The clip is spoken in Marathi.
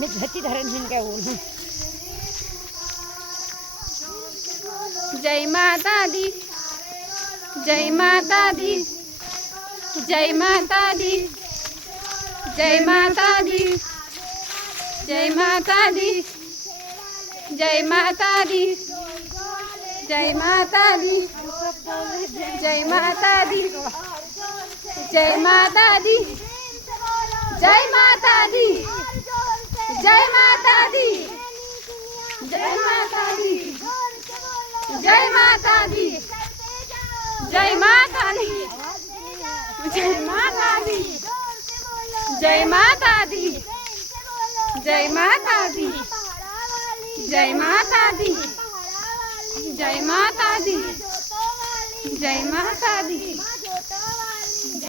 मी धती धरण काय बोलू. जय माता दी, जय माता दी, जय माता दी, जय माता दी, जय माता दी, जय माता दी, जय माता दी, जय माता दी, जय माता दी, जय माता दी, जय माता दी, जय माता दी, जय माता दी, जय माता दी, जय माता दी, जय माता दी, जय माता दी, जय माता दी, जय माता दी, जय माता दी.